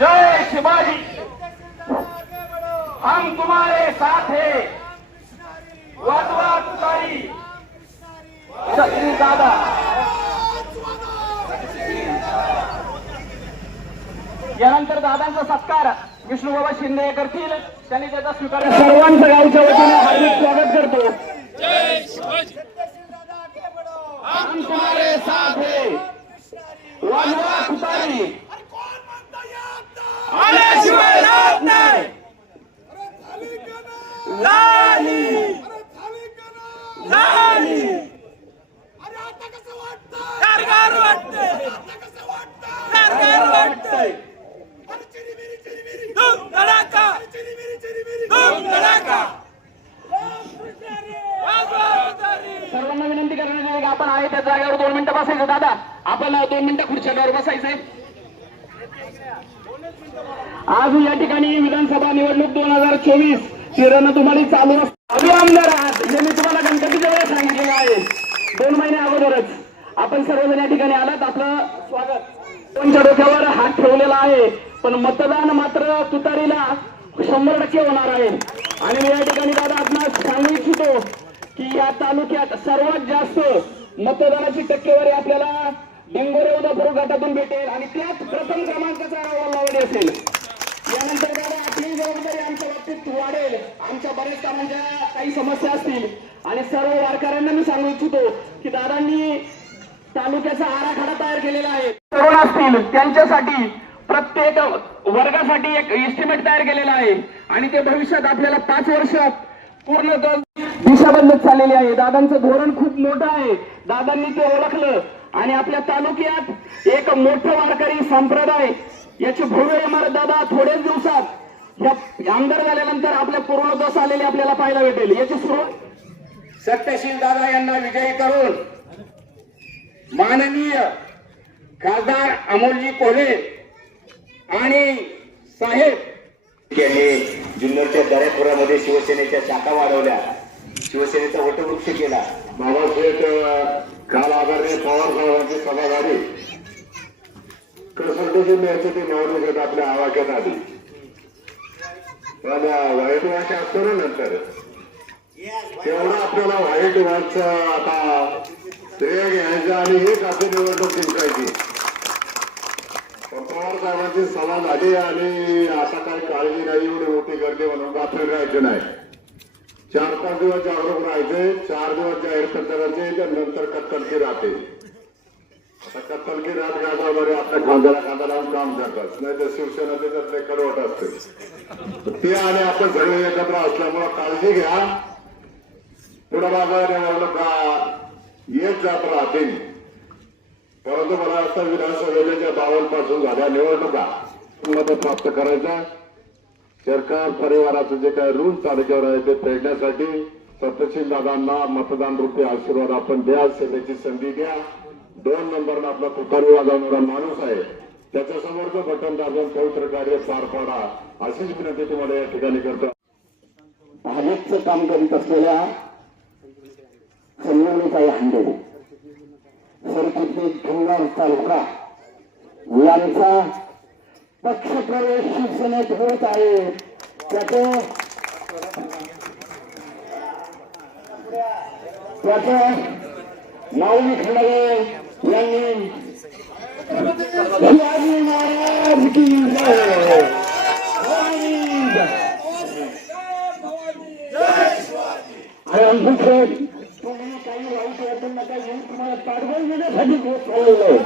जय शिवाजी। हम तुम्हारे साथ है। शक्ती दादा। यानंतर दादांचा सत्कार। विष्णूबाबा शिंदे करतील। त्यांनी त्याचा स्वीकार सर्वांचं गावच्या वतीने हार्दिक स्वागत करतो. हम तुम्हारे साथ है। वाजवा तुतारी आल्याशिवाय राहत नाही लाली! लाली गार वाटतंय गार वाटतंय धूम धडाका धूम धडाका सर्वांना विनंती करण्यात येते की आपण आहे त्या जागेवर दोन मिनिटं बसायचं दादा आपण दोन मिनिटं खुर्च्यावर बसायचंय. आज या ठिकाणी विधानसभा निवडणूक दोन हजार चोवीस ची तुम्हाला चालू असते आमदार आहात हे मी तुम्हाला गणपतीच्या वेळेस सांगितलेलं आहे. दोन महिने अगोदरच आपण सर्वजण या ठिकाणी आलात. आपलं स्वागत. कोणच्या डोक्यावर हात ठेवलेला आहे. पण मतदान मात्र तुतारीला शंभर टक्के होणार आहे. आणि मी या ठिकाणी दादा आपणास सांगू इच्छितो की या तालुक्यात सर्वात जास्त मतदानाची टक्केवारी आपल्याला डिंगोरे उदापूर गटातून भेटेल आणि त्यात प्रथम क्रमांकाचा लावडी असेल. यानंतर दादा आपली जबाबदारी आमच्या बाबतीत वाढेल. आमच्या बऱ्याच कामांच्या म्हणजे काही समस्या असतील. आणि सर्व वारकऱ्यांना मी सांगू इच्छितो की दादांनी तालुक्याचा आराखडा तयार केलेला आहे. तरुण असतील त्यांच्यासाठी प्रत्येक वर्गासाठी एक एस्टिमेट तयार केलेला आहे. आणि ते भविष्यात आपल्याला पाच वर्षात पूर्ण दिशाबंदच दिशा बदलत चाललेली आहे. दादांचं धोरण खूप मोठं आहे. दादांनी ते ओळखलं. आणि आपल्या तालुक्यात एक मोठं वारकरी संप्रदाय याची भव्य इमारत दादा थोड्याच दिवसात या आमदार झाल्यानंतर आपल्या पूर्ण दोष आलेले आपल्याला पाहायला भेटेल. याची सुरुवात सत्यशील दादा यांना विजयी करून माननीय खासदार अमोलजी कोल्हे आणि साहेब यांनी जुन्नरच्या दर्यापुरामध्ये शिवसेनेच्या शाखा वाढवल्या. शिवसेनेचा वटवृक्ष केला. बाबासाहेब काल आदरणीय पवार साहेबांची सभा झाली कसरतीची मॅच ती निवडणुकीत आपल्या आवाक्यात आली पण वाईट वाच असतो ना नंतर तेवढं आपल्याला वाईट वाच आता श्रेय घ्यायचं आणि हेच आपली निवडणूक जिंकायची. पवार साहेबांची सभा झाली आणि आता काही काळजी नाही एवढी मोठी गर्दी म्हणून बातमी राहायची नाही. चार पाच दिवस जागरूक राहायचे चार दिवस जाहीर प्रचाराचे तर नंतर कत्तलकी राहते. आता कत्तलकी रात गाजा बरे आपल्या खांद्याला खांदा काम करतात. नाही तर शिवसेनेचे त्यातले कडवट असते ते आणि आपण सगळे एकत्र असल्यामुळं काळजी घ्या. पुढे मागं का येत जात राहतील. परंतु मला वाटतं विधानसभेच्या बावनपासून झाल्या निवडणुका. मत प्राप्त करायचा. सरकार परिवाराचं जे काही ऋण तालुक्यावर आहे ते फेडण्यासाठी सत्यशील दादांना मतदान रूपी आशीर्वाद आपण द्या सेवेची संधी द्या. दोन नंबरला आपला तुकारी वाजवणारा माणूस आहे. त्याच्यासमोरचं बटन दाबून पवित्र कार्य पार पाडा अशीच विनंती तुम्हाला या ठिकाणी करतो. भाजपचं काम करीत असलेल्या संजीवनीताई हांडे सरपंच खंगार तालुका यांचा पक्षप्रवेश शिवसेनेत होत आहे. त्याचं त्याचं नावली खंडागे यांनी शिवाजी महाराज की जय. तुम्ही काही वाईट वाटून नका येऊन तुम्हाला पाठबळ देण्यासाठी खूप चाललेलं आहे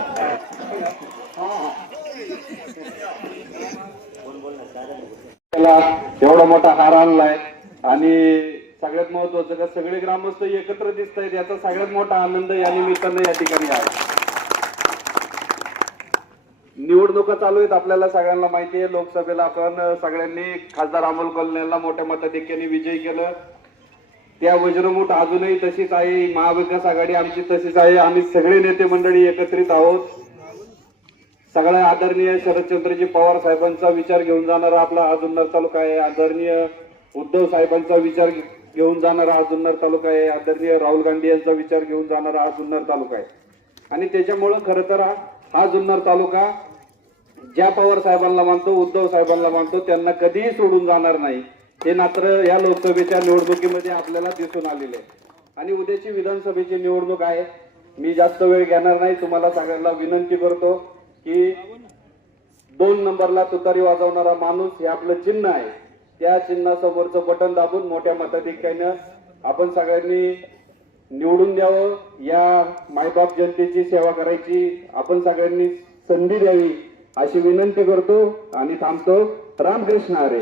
त्याला एवढा मोठा हार आणलाय आणि सगळ्यात महत्वाचं का सगळे ग्रामस्थ एकत्र दिसत आहेत याचा सगळ्यात मोठा आनंद या निमित्तानं या ठिकाणी आहे. निवडणुका चालू आहेत आपल्याला सगळ्यांना माहिती आहे लोकसभेला आपण सगळ्यांनी खासदार अमोल कोल्हेला मोठ्या मताधिक्याने विजय केलं. त्या वज्रमूठ अजूनही तशीच आहे महाविकास आघाडी आमची तशीच आहे आम्ही सगळे नेते मंडळी एकत्रित आहोत. सगळ्या आदरणीय शरदचंद्रजी पवार साहेबांचा विचार घेऊन जाणारा आपला हा जुन्नर तालुका आहे. आदरणीय उद्धव साहेबांचा विचार घेऊन जाणारा हा जुन्नर तालुका आहे. आदरणीय राहुल गांधी यांचा विचार घेऊन जाणारा हा जुन्नर तालुका आहे. आणि त्याच्यामुळं खरं तर हा- जुन्नर तालुका ज्या पवार साहेबांना मानतो उद्धव साहेबांना मानतो त्यांना कधीही सोडून जाणार नाही. हे मात्र या लोकसभेच्या निवडणुकीमध्ये आपल्याला दिसून आलेले आहे. आणि उद्याची विधानसभेची निवडणूक आहे. मी जास्त वेळ घेणार नाही. तुम्हाला सगळ्यांना विनंती करतो. की दोन नंबरला तुतारी वाजवणारा माणूस हे आपलं चिन्ह आहे. त्या चिन्हासमोरचं बटन दाबून मोठ्या मताधिक्यानं आपण सगळ्यांनी निवडून द्यावं. या मायबाप जनतेची सेवा करायची आपण सगळ्यांनी संधी द्यावी अशी विनंती करतो आणि थांबतो. रामकृष्ण हरे.